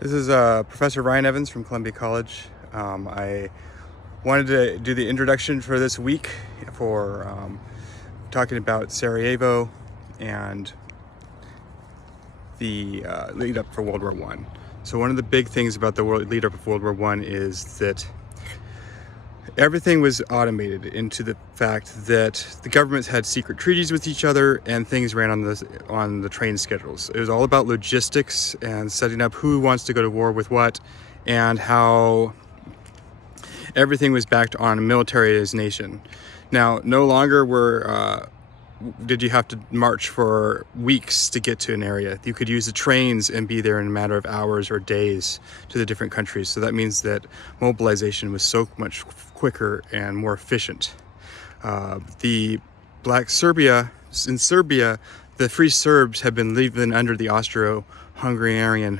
This is Professor Ryan Evans from Columbia College. I wanted to do the introduction for this week for talking about Sarajevo and the lead up for World War I. So one of the big things about the lead up of World War I is that everything was automated into the fact that the governments had secret treaties with each other and things ran on the train schedules. It was all about logistics and setting up who wants to go to war with what, and how everything was backed on a militarization. Now, no longer did you have to march for weeks to get to an area. You could use the trains and be there in a matter of hours or days to the different countries. So that means that mobilization was so much quicker and more efficient. In Serbia, the Free Serbs had been living under the Austria Hungarian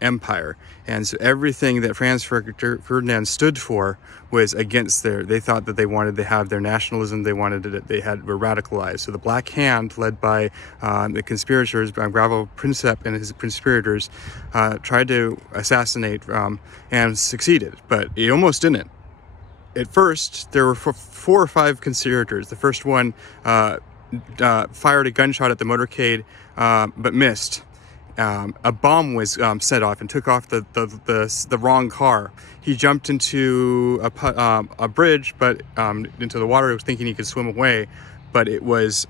Empire, and so everything that Franz Ferdinand stood for was against they thought that they wanted to have their nationalism, they wanted it, were radicalized. So the Black Hand, led by the conspirators, Gavrilo Princip and his conspirators, tried to assassinate and succeeded, but he almost didn't. At first, there were 4 or 5 conspirators. The first one fired a gunshot at the motorcade, but missed. A bomb was set off and took off the wrong car. He jumped into a bridge, but into the water, thinking he could swim away, but it was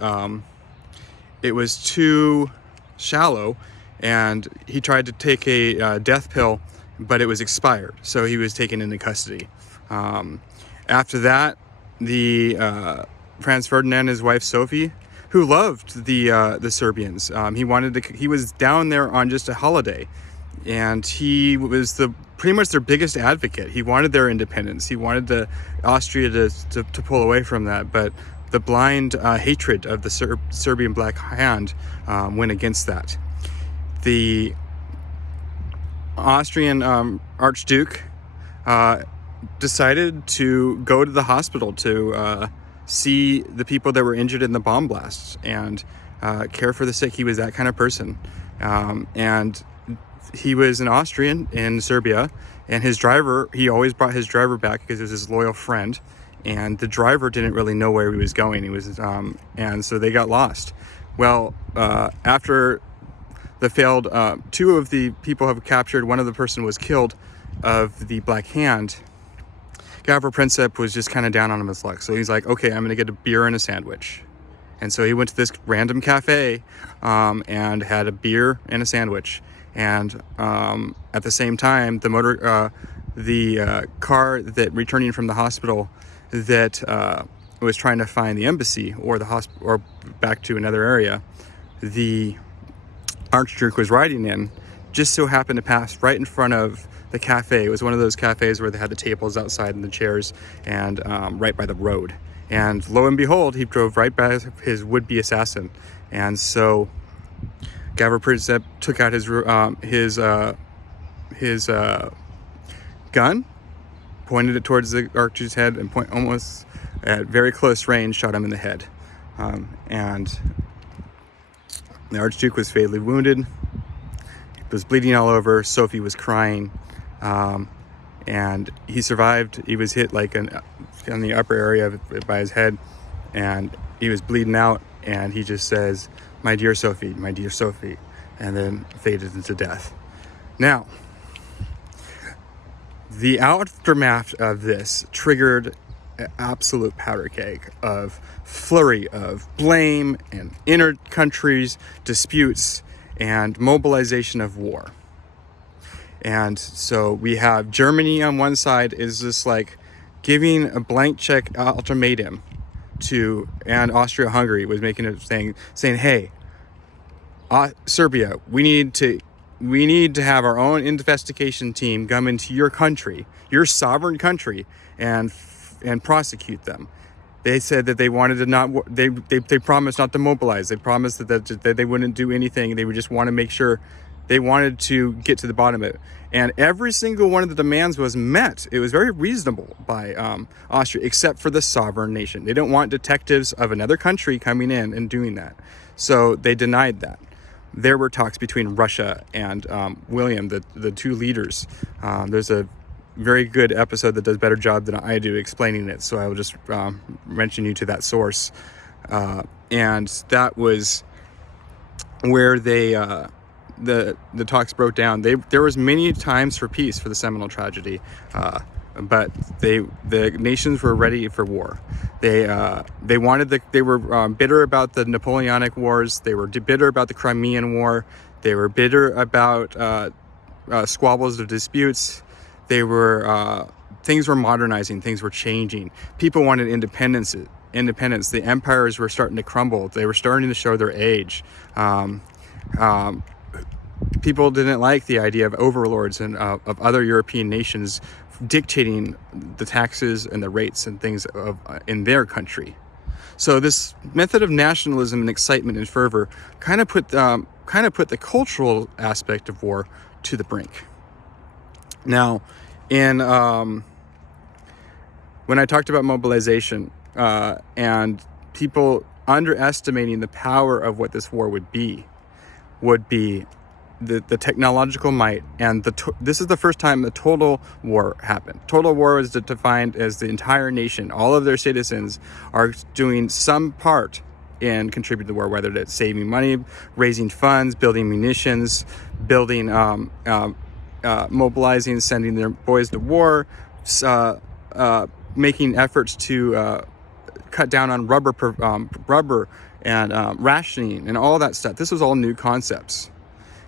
too shallow, and he tried to take a death pill, but it was expired, so he was taken into custody. After that, Franz Ferdinand and his wife Sophie, who loved the Serbians. He was down there on just a holiday, and he was pretty much their biggest advocate. He wanted their independence. He wanted Austria to pull away from that, but the blind hatred of the Serbian Black Hand went against that. The Austrian Archduke decided to go to the hospital to see the people that were injured in the bomb blasts and care for the sick. He was that kind of person. And he was an Austrian in Serbia, and he always brought his driver back because he was his loyal friend. And the driver didn't really know where he was going. And so they got lost. Well, after the failed, 2 of the people have captured, one of the person was killed of the Black Hand. Gavrilo Princip was just kind of down on his luck. So he's like, okay, I'm going to get a beer and a sandwich. And so he went to this random cafe and had a beer and a sandwich. And at the same time, the car that returning from the hospital that was trying to find the embassy or the hospital or back to another area, the Archduke was riding in, just so happened to pass right in front of the cafe. It was one of those cafes where they had the tables outside and the chairs, and right by the road. And lo and behold, he drove right by his would-be assassin. And so Gavrilo Princip took out his gun, pointed it towards the Archduke's head, and almost at very close range shot him in the head. And the Archduke was fatally wounded. He was bleeding all over. Sophie was crying. And he survived. He was hit on the upper area by his head, and he was bleeding out, and he just says, my dear Sophie, and then faded into death. Now, the aftermath of this triggered an absolute powder keg of flurry of blame and inter-countries disputes and mobilization of war. And so we have Germany on one side is just like giving a blank check ultimatum and Austria Hungary was making it saying, hey, Serbia, we need to have our own investigation team come into your country, your sovereign country, and prosecute them. They said that they wanted to not. They promised not to mobilize. They promised that they wouldn't do anything. They would just want to make sure. They wanted to get to the bottom of it. And every single one of the demands was met. It was very reasonable by Austria, except for the sovereign nation. They don't want detectives of another country coming in and doing that. So they denied that. there were talks between Russia and William, the two leaders. There's a very good episode that does a better job than I do explaining it, so I will just mention you to that source. And that was where they the talks broke down. There was many times for peace for the Seminole tragedy, but the nations were ready for war. They were bitter about the Napoleonic Wars. They were bitter about the Crimean War. They were bitter about squabbles of disputes. They were things were modernizing. Things were changing. People wanted independence. The empires were starting to crumble. They were starting to show their age. People didn't like the idea of overlords and of other European nations dictating the taxes and the rates and things in their country. So this method of nationalism and excitement and fervor kind of put the cultural aspect of war to the brink. Now, when I talked about mobilization and people underestimating the power of what this war would be the technological might, and this is the first time the total war happened. Total war was defined as the entire nation, all of their citizens are doing some part in contributing to the war, whether it's saving money, raising funds, building munitions, building, mobilizing, sending their boys to war, making efforts to cut down on rubber and rationing and all that stuff. This was all new concepts.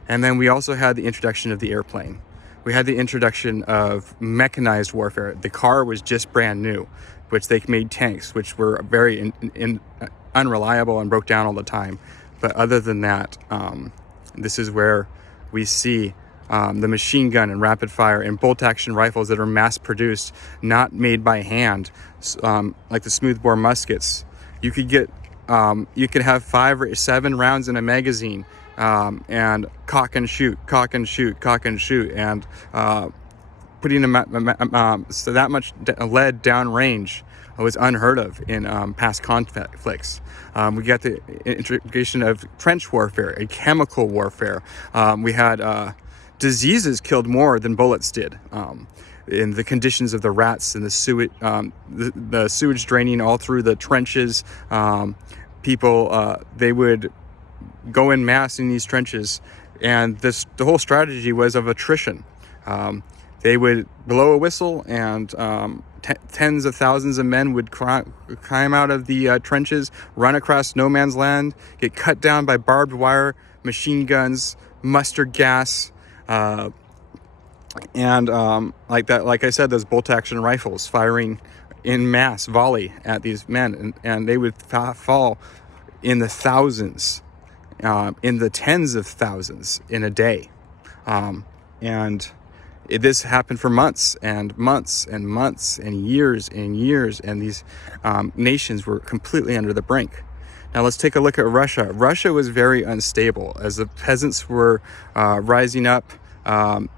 And then we also had the introduction of the airplane. We had the introduction of mechanized warfare. The car was just brand new, which they made tanks, which were very unreliable and broke down all the time. But other than that, this is where we see the machine gun and rapid fire and bolt action rifles that are mass produced, not made by hand, like the smoothbore muskets. You could have 5 or 7 rounds in a magazine, and cock and shoot, and putting so that much lead downrange was unheard of in past conflicts. We got the integration of trench warfare and chemical warfare. We had diseases killed more than bullets did. In the conditions of the rats and the sewage draining all through the trenches, people they would go in mass in these trenches, and the whole strategy was of attrition. They would blow a whistle, and tens of thousands of men would climb out of the trenches, run across no man's land, get cut down by barbed wire, machine guns, mustard gas, and like I said, those bolt action rifles firing in mass volley at these men, and they would fall in the thousands, in the tens of thousands in a day. This happened for months and months and months and years, and these nations were completely under the brink. Now let's take a look at Russia. Russia was very unstable as the peasants were rising up.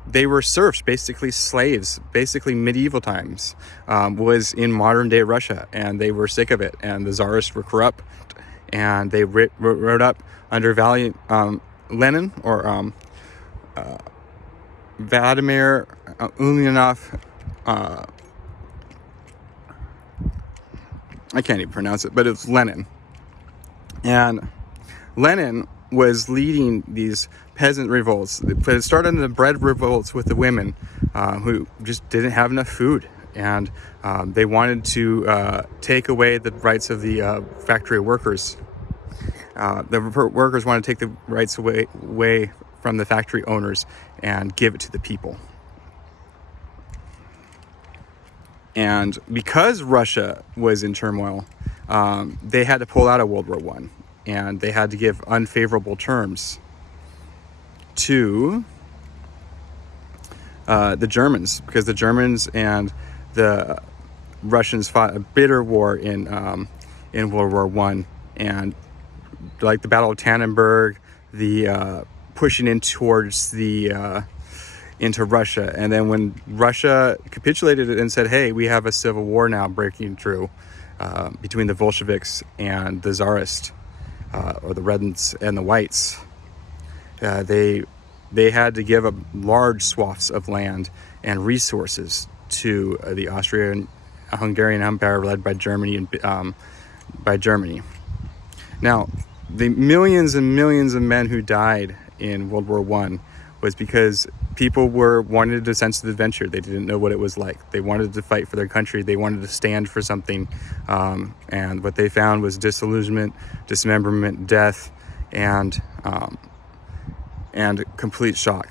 They were serfs, basically slaves, basically medieval times was in modern day Russia, and they were sick of it, and the czarists were corrupt, and they wrote up under Lenin or Vladimir Ulyanov. I can't even pronounce it, but it's Lenin. And Lenin was leading these peasant revolts. It started in the bread revolts with the women who just didn't have enough food, and they wanted to take away the rights of the factory workers. The workers wanted to take the rights away from the factory owners and give it to the people. And because Russia was in turmoil, they had to pull out of World War I, and they had to give unfavorable terms to the Germans, because the Germans and the Russians fought a bitter war in World War I, and like the Battle of Tannenberg, the pushing in towards the into Russia, and then when Russia capitulated and said, "Hey, we have a civil war now breaking through between the Bolsheviks and the Tsarists, or the Reds and the Whites," They had to give up large swaths of land and resources to the Austrian Hungarian Empire led by Germany Now, the millions and millions of men who died in World War I was because people wanted a sense of adventure. They didn't know what it was like. They wanted to fight for their country. They wanted to stand for something. And what they found was disillusionment, dismemberment, death, and complete shock.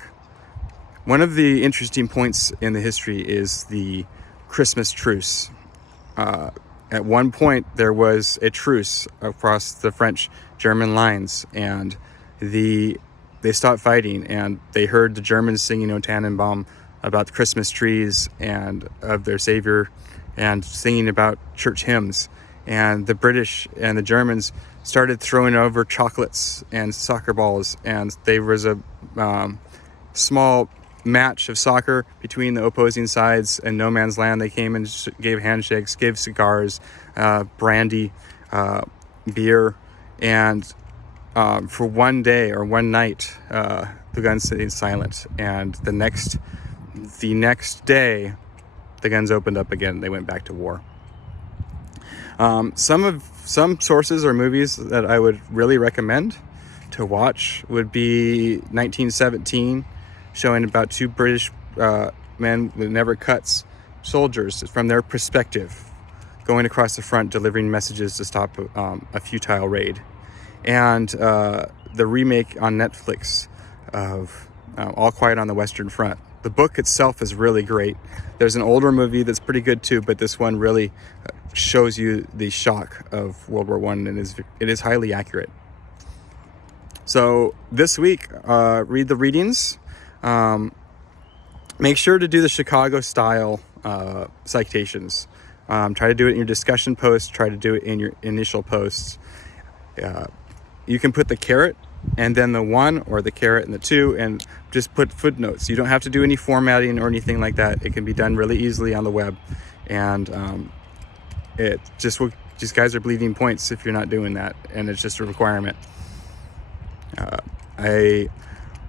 One of the interesting points in the history is the Christmas truce. At one point, there was a truce across the French-German lines, and they stopped fighting, and they heard the Germans singing O Tannenbaum about the Christmas trees and of their Savior, and singing about church hymns. And the British and the Germans started throwing over chocolates and soccer balls, and there was a small match of soccer between the opposing sides in no man's land. They came and gave handshakes, gave cigars, brandy, beer, and for one day or one night, the guns stayed silent. And the next day, the guns opened up again. They went back to war. Some sources or movies that I would really recommend to watch would be 1917, showing about two British men with never cuts soldiers from their perspective, going across the front, delivering messages to stop a futile raid. And the remake on Netflix of All Quiet on the Western Front. The book itself is really great. There's an older movie that's pretty good too, but this one really shows you the shock of World War I, and it is highly accurate. So this week, read the readings. Make sure to do the Chicago style citations. Try to do it in your discussion posts. Try to do it in your initial posts. You can put the caret and then the 1, or the caret and the 2, and just put footnotes. You don't have to do any formatting or anything like that. It can be done really easily on the web, and just guys are bleeding points if you're not doing that, and it's just a requirement. I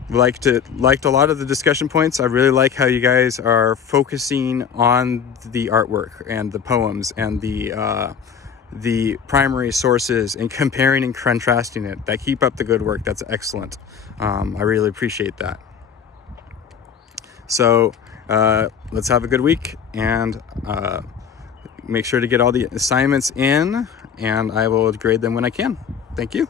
liked a lot of the discussion points. I really like how you guys are focusing on the artwork and the poems and the primary sources and comparing and contrasting it. That keep up the good work. That's excellent. I really appreciate that. So let's have a good week, and make sure to get all the assignments in, and I will grade them when I can. Thank you.